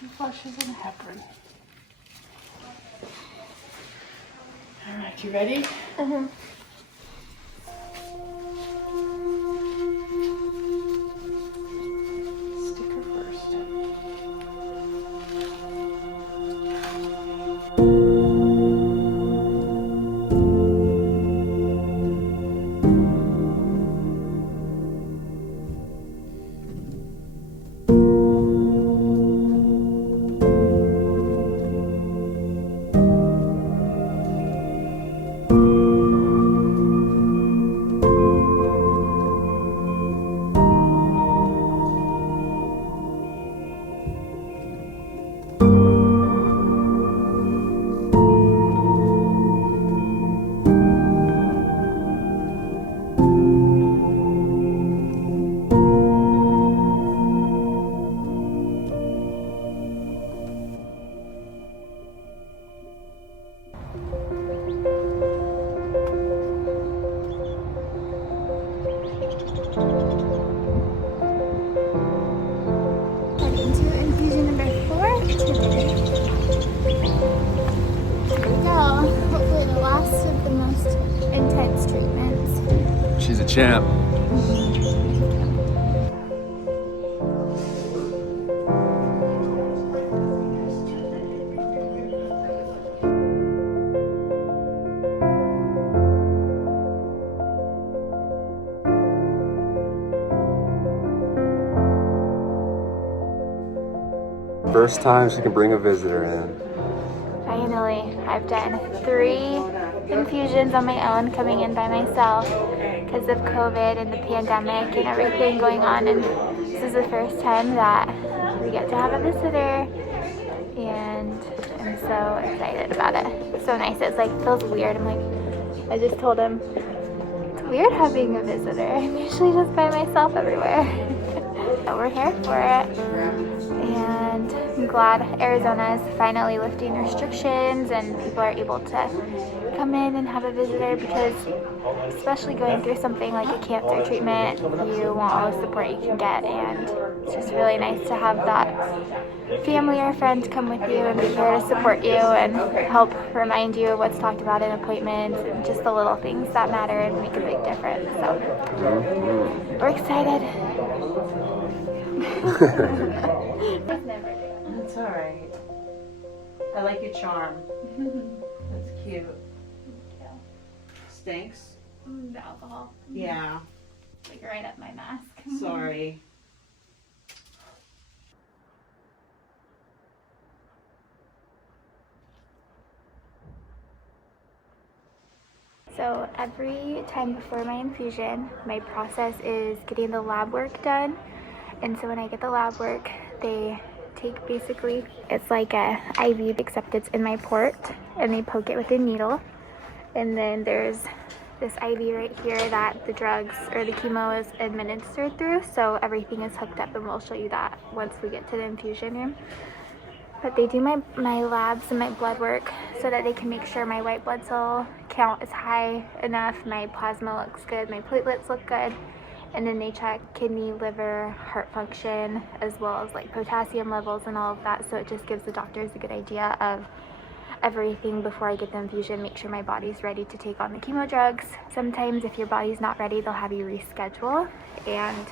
2 flushes and heparin. All right, you ready? Mm-hmm. Sticker first. Heading to infusion number 4 today. Here we go. Hopefully the last of the most intense treatments. She's a champ. First time she can bring a visitor in. Finally, I've done 3 infusions on my own, coming in by myself because of COVID and the pandemic and everything going on, and this is the first time that we get to have a visitor, and I'm so excited about it. It's so nice. It's like, feels weird. I just told him, it's weird having a visitor. I'm usually just by myself everywhere. So we're here for it, and I'm glad Arizona is finally lifting restrictions and people are able to come in and have a visitor, because especially going through something like a cancer treatment, you want all the support you can get, and it's just really nice to have that family or friend come with you and be here to support you and help remind you of what's talked about in appointments and just the little things that matter and make a big difference. So we're excited. That's all right. I like your charm. That's cute. Stinks? The alcohol. Yeah. Like right up my mask. Sorry. So every time before my infusion, my process is getting the lab work done. And so when I get the lab work, they take basically, it's like a IV, except it's in my port, and they poke it with a needle. And then there's this IV right here that the drugs or the chemo is administered through. So everything is hooked up, and we'll show you that once we get to the infusion room. But they do my labs and my blood work so that they can make sure my white blood cell count is high enough, my plasma looks good, my platelets look good. And then they check kidney, liver, heart function, as well as like potassium levels and all of that. So it just gives the doctors a good idea of everything before I get the infusion, make sure my body's ready to take on the chemo drugs. Sometimes if your body's not ready, they'll have you reschedule, and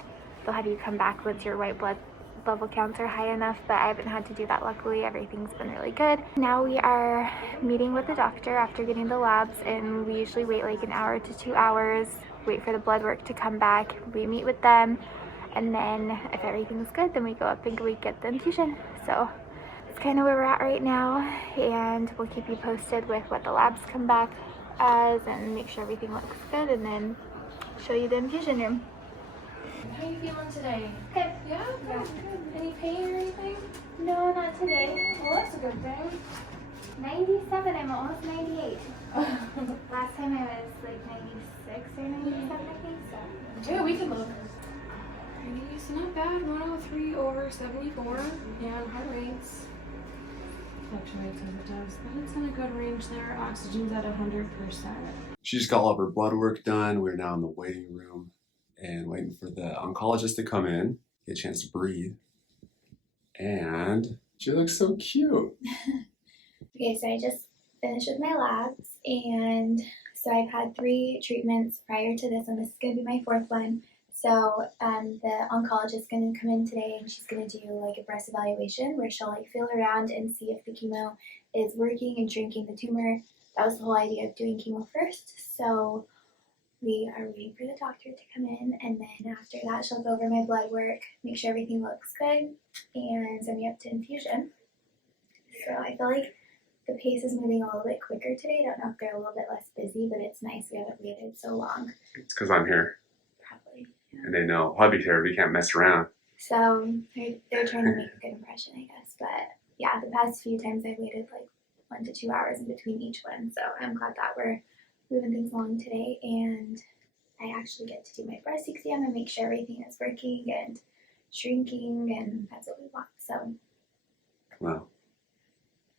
they'll have you come back once your white blood level counts are high enough, but I haven't had to do that. Luckily, everything's been really good. Now we are meeting with the doctor after getting the labs, and we usually wait like an hour to 2 hours, wait for the blood work to come back. We meet with them, and then if everything's good, then we go up and we get the infusion. So that's kind of where we're at right now, and we'll keep you posted with what the labs come back as and make sure everything looks good, and then show you the infusion room. How are you feeling today? Good. Yeah? Good. Any pain or anything? No, not today. Well, that's a good thing. 97, I'm almost 98. Last time I was like 96 or 97, I think so. Yeah, we can look. It's not bad. 103/74. And heart rates fluctuates as it does, but it's in a good range there. Oxygen's at 100%. She just got all of her blood work done. We're now in the waiting room and waiting for the oncologist to come in, get a chance to breathe. And She looks so cute. Okay, so I just finished with my labs, and so I've had 3 treatments prior to this, and this is going to be my 4th one. So the oncologist is going to come in today, and she's going to do like a breast evaluation where she'll like feel around and see if the chemo is working and shrinking the tumor. That was the whole idea of doing chemo first. So we are waiting for the doctor to come in, and then after that she'll go over my blood work, make sure everything looks good, and send me up to infusion. So I feel like the pace is moving a little bit quicker today. I don't know if they're a little bit less busy, but it's nice. We haven't waited so long. It's because I'm here. Probably. Yeah. And they know hubby's here. We can't mess around. So they're trying to make a good impression, I guess. But yeah, the past few times I've waited like 1 to 2 hours in between each one. So I'm glad that we're moving things along today. And I actually get to do my breast exam and make sure everything is working and shrinking, and that's what we want. So Wow.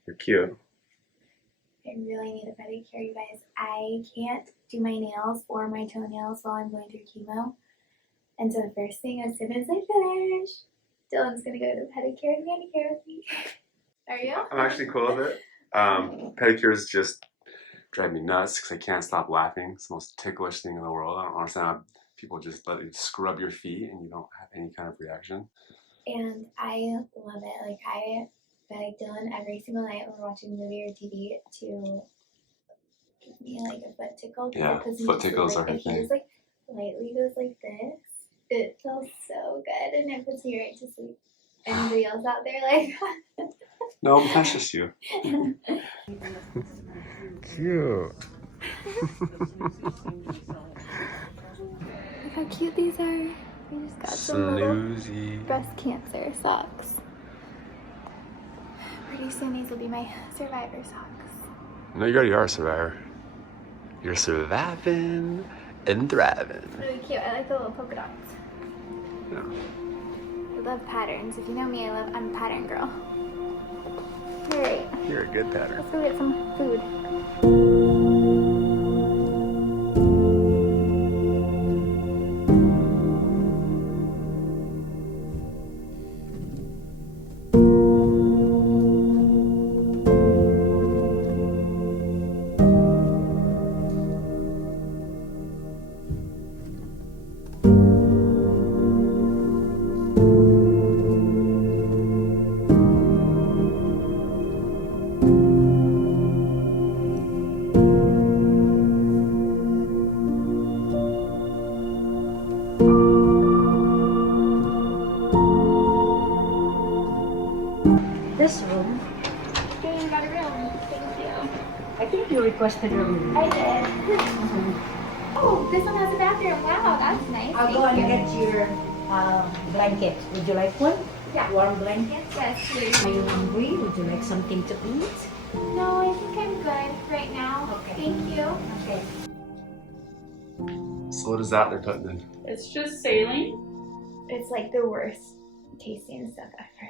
You're cute. I really need a pedicure, you guys. I can't do my nails or my toenails while I'm going through chemo. And so the first thing, as soon as I finish, Dylan's gonna go to the pedicure and manicure with me. Are you? I'm actually cool with it. Pedicures just drive me nuts because I can't stop laughing. It's the most ticklish thing in the world. I don't understand how people just let you scrub your feet and you don't have any kind of reaction. And I love it. Like, I beg Dylan every single night when we're watching a movie or TV to give me like a foot tickle. Yeah, foot tickles are her if he thing. just like lightly goes like this, it feels so good and it puts me right to sleep. Anybody else out there like that? No, but that's just you. Cute. Look how cute these are. We just got some little Snoozy. breast cancer socks. Pretty soon these will be my survivor socks. No, you already are a survivor. You're surviving and thriving. Really cute. I like the little polka dots. Yeah. I love patterns. If you know me, I'm a pattern girl. Alright, You're a good pattern. let's go get some food. This room, Okay, you got a room. Thank you. I think you requested a room. I did. Oh, this one has a bathroom. Wow, that's nice. I'll go and get your blanket. Would you like one? Yeah. Warm blanket? Yes, please. Are you hungry? Would you like something to eat? No, I think I'm good right now. Okay. Thank you. Okay. So what is that they're putting in? It's just saline. It's like the worst tasting stuff ever.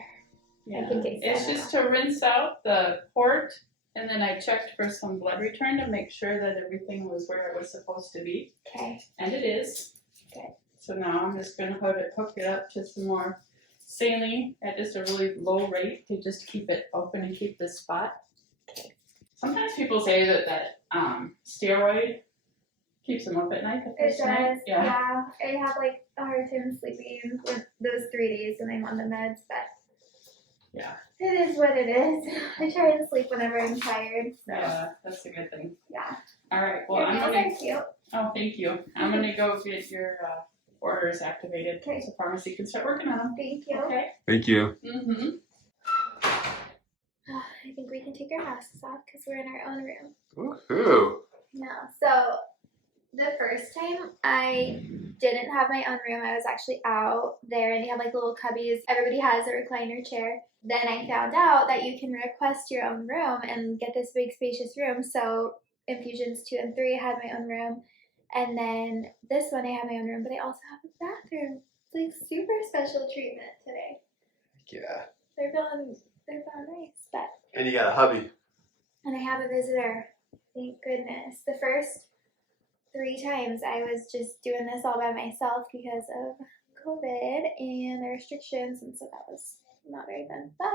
I can taste It's it. just to rinse out the port, and then I checked for some blood return to make sure that everything was where it was supposed to be, Okay. and it is. Good. So now I'm just gonna hook it up to some more saline at just a really low rate to just keep it open and keep the spot. Okay. Sometimes people say that steroid keeps them up at night the It first night. does. Yeah. I have like a hard time sleeping with those 3 days when I'm on the meds, but Yeah. it is what it is. I try to sleep whenever I'm tired. So Yeah, that's a good thing. yeah. All right. Well, Your I'm nails gonna. are cute. Oh, thank you. I'm gonna go get your orders activated Okay. so pharmacy can start working on them. Thank you. Okay. Thank you. Mm-hmm. I think we can take our masks off because we're in our own room. Woohoo. Yeah. So the first time I didn't have my own room, I was actually out there and they have like little cubbies. Everybody has a recliner chair. Then I found out that you can request your own room and get this big spacious room. So infusions 2 and 3, I had my own room. And then this one I have my own room, but I also have a bathroom. It's like super special treatment today. Yeah. They're feeling nice, but And you got a hubby. and I have a visitor. Thank goodness. The first 3 times I was just doing this all by myself because of COVID and the restrictions, and so that was not very fun. But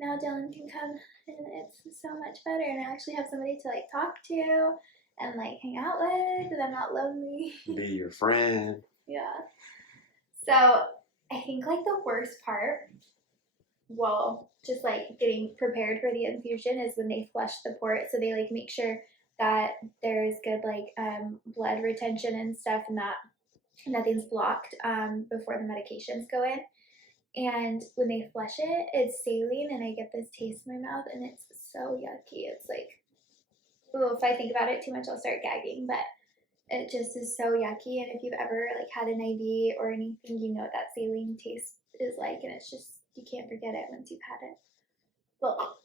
now Dylan can come and it's so much better, and I actually have somebody to like talk to and like hang out with, and I'm not lonely. Be your friend. Yeah. So I think like the worst part, well, just like getting prepared for the infusion is when they flush the port. So they like make sure that there's good like blood retention and stuff, and that nothing's blocked before the medications go in. And when they flush it, it's saline, and I get this taste in my mouth, and it's so yucky. It's like, oh, if I think about it too much, I'll start gagging, but it just is so yucky. And if you've ever like had an IV or anything, you know what that saline taste is like, and it's just, you can't forget it once you've had it. Well,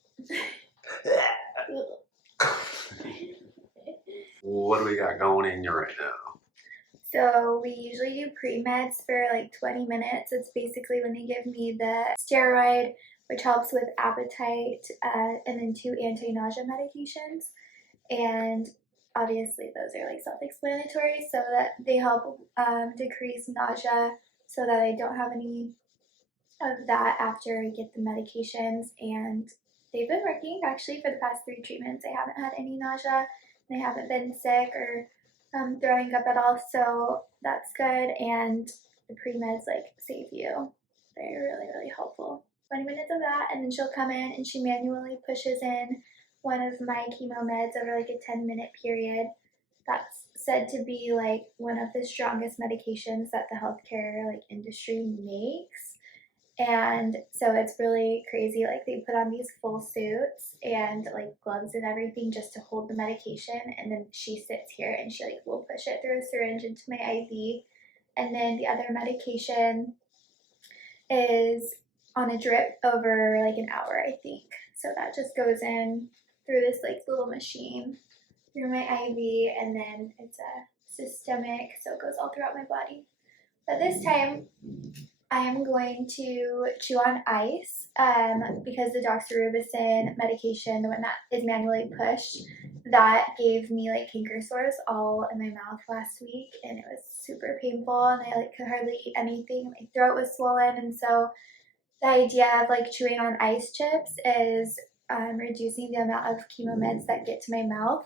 What do we got going in you right now? so we usually do pre-meds for like 20 minutes. It's basically when they give me the steroid, which helps with appetite, and then 2 anti-nausea medications. And obviously those are like self-explanatory, so that they help decrease nausea so that I don't have any of that after I get the medications. And they've been working actually for the past 3 treatments. I haven't had any nausea, and I haven't been sick or throwing up at all, so that's good. And the pre-meds like save you. They're really, really helpful. 20 minutes of that, and then she'll come in and she manually pushes in one of my chemo meds over like a 10-minute period. That's said to be like one of the strongest medications that the healthcare like industry makes. And so it's really crazy. Like they put on these full suits and like gloves and everything just to hold the medication, and then she sits here and she like will push it through a syringe into my IV. And then the other medication is on a drip over like an hour, I think. So that just goes in through this like little machine through my IV, and then it's a systemic, so it goes all throughout my body. But this time I am going to chew on ice because the doxorubicin medication, the one that is manually pushed, that gave me like canker sores all in my mouth last week, and it was super painful, and I like could hardly eat anything. My throat was swollen, and so the idea of like chewing on ice chips is reducing the amount of chemo meds that get to my mouth,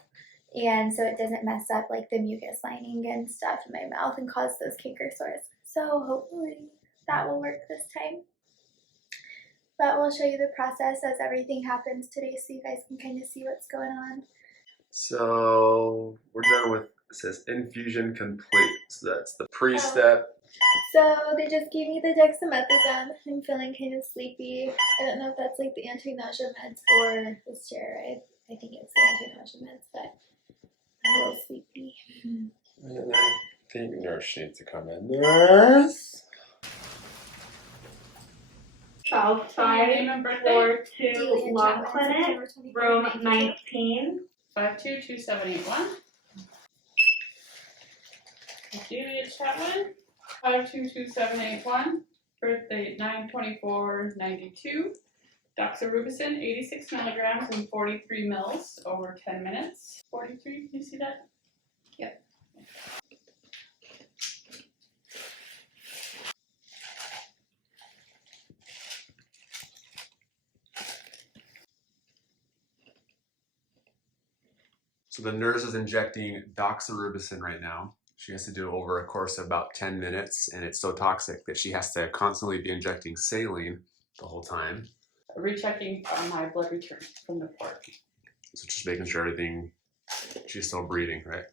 and so it doesn't mess up like the mucus lining and stuff in my mouth and cause those canker sores. So hopefully that will work this time. But we'll show you the process as everything happens today, so you guys can kind of see what's going on. So we're done with, it says infusion complete. So that's the pre-step. So they just gave me the dexamethasone. I'm feeling kind of sleepy. I don't know if that's like the anti-nausea meds or the steroid. I think it's the anti-nausea meds, but I'm a little sleepy. And I think nurse needs to come in. Nurse! Name and birthday. 4-2 Love Clinic, room 19. 522781. Delia Chatwin, 522781. Birthday 9/24/92. Doxorubicin 86 milligrams and 43 mils over 10 minutes. 43, can you see that? Yep. So the nurse is injecting doxorubicin right now. She has to do it over a course of about 10 minutes, and it's so toxic that she has to constantly be injecting saline the whole time. Rechecking on my blood return from the port. So just making sure everything, she's still breathing, right?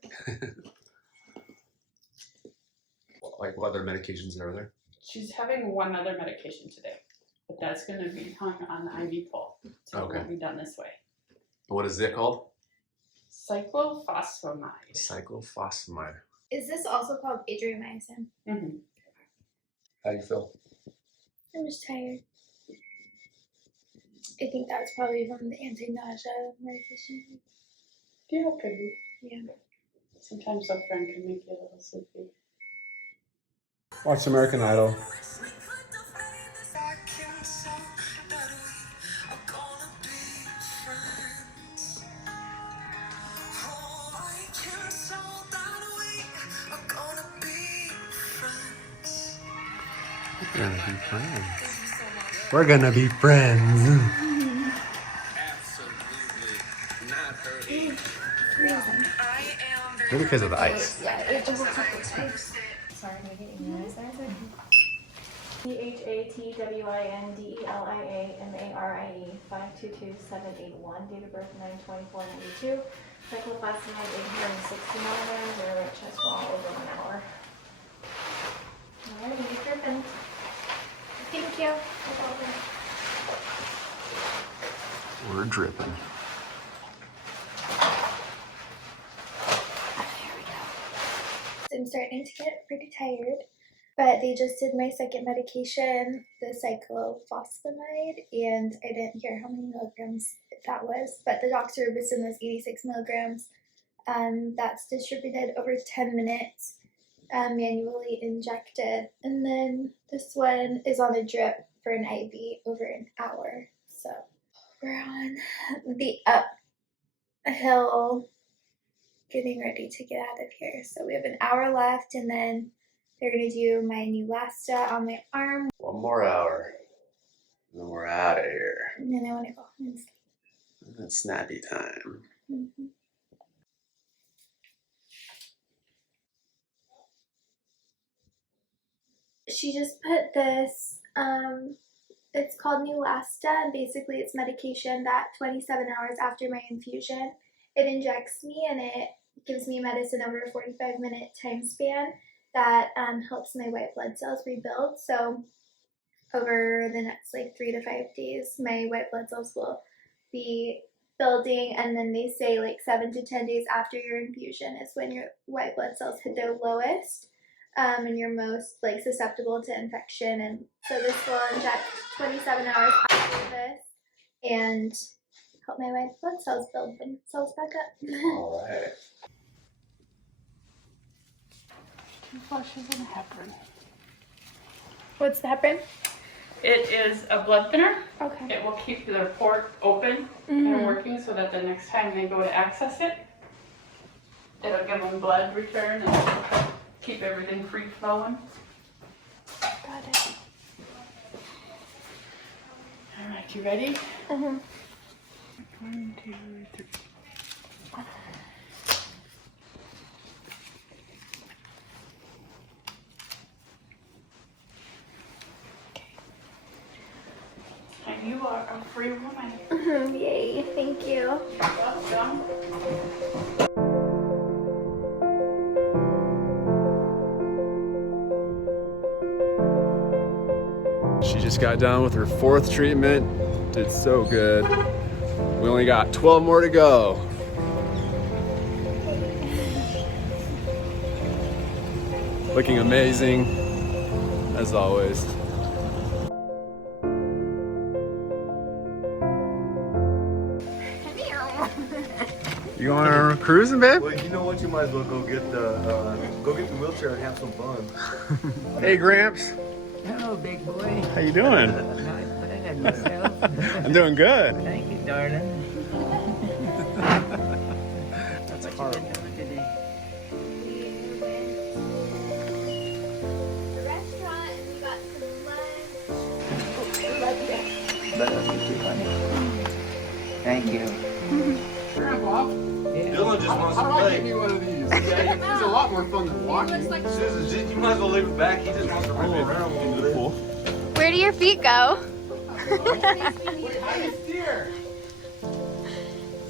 Like what other medications are there? She's having one other medication today, but that's going to be hung on the IV pole, so Okay. it won't be done this way. What is it called? Cyclophosphamide. Cyclophosphamide. Is this also called adriamycin? Mm-hmm. How do you feel? I'm just tired. I think that's probably from the anti-nausea medication. Yeah, it could be. Yeah. Sometimes a friend can make you a little sleepy. Watch American Idol. We're gonna be friends. We're gonna be friends. Maybe because of the ice. Yeah, it just Sorry, I'm getting nervous. CHATWINDELIAMARIE 522781. Date of birth 9/24/92. Cyclophosphamide 860 milligrams. Your right chest wall over 1 hour. Alright, you're dripping. Thank you. We're dripping. I'm starting to get pretty tired, but they just did my second medication, the cyclophosphamide, and I didn't hear how many milligrams that was, but the doxorubicin was 86 milligrams. That's distributed over 10 minutes, manually injected, and then this one is on a drip for an IV over an hour. So we're on the uphill, getting ready to get out of here. So we have an hour left, and then they're gonna do my Neulasta on my arm. 1 more hour. And then we're out of here. And then I want to go home and sleep. It's snappy time. Mm-hmm. She just put this, it's called Neulasta, and basically it's medication that 27 hours after my infusion, it injects me and it gives me medicine over a 45-minute time span that helps my white blood cells rebuild. So over the next like 3 to 5 days, my white blood cells will be building, and then they say like 7 to 10 days after your infusion is when your white blood cells hit their lowest, and you're most like susceptible to infection. And so this will inject 27 hours after this and help my white blood cells build themselves back up. All right. 2 flushes and heparin. What's the heparin? It is a blood thinner. Okay. It will keep the port open and working so that the next time they go to access it, it'll give them blood return and keep everything free flowing. Got it. All right, you ready? Mm-hmm. 1, 2, 3. And you are a free woman. Yay, thank you. Welcome. She just got done with her 4th treatment. Did so good. We only got 12 more to go. Looking amazing, as always. You going cruising, babe? Well, you know what? You might as well go get the wheelchair and have some fun. Hey, Gramps. Hello, big boy. How you doing? Not bad. Yourself? I'm doing good. Thank you, darling. That's What you horrible. been doing today? The restaurant, and we got some lunch. Thank you. Grandpa, Dylan just wants to play. me one of these. It's a lot more fun than walking. Susan, you might as well leave it back. He just wants to roll around with it. Where do your feet go?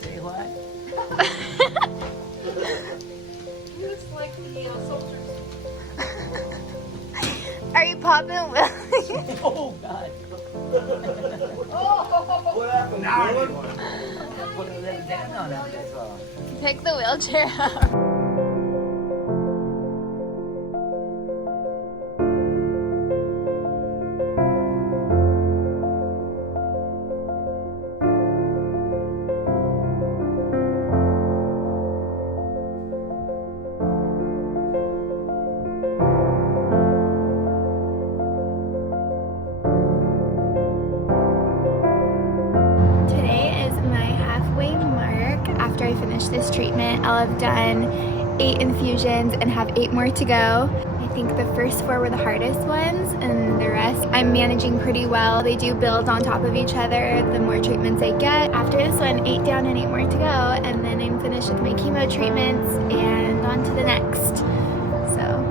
Say what? Are you popping Willie? Oh, God. What happened, Dylan? Put a little down on him, that's all. Pick the wheelchair up. Today is my halfway mark. After I finish this treatment, I'll have done 8 infusions and have 8 more to go. I think the first 4 were the hardest ones, and the rest I'm managing pretty well. They do build on top of each other the more treatments I get. After this one, 8 down and 8 more to go, and then I'm finished with my chemo treatments and on to the next. So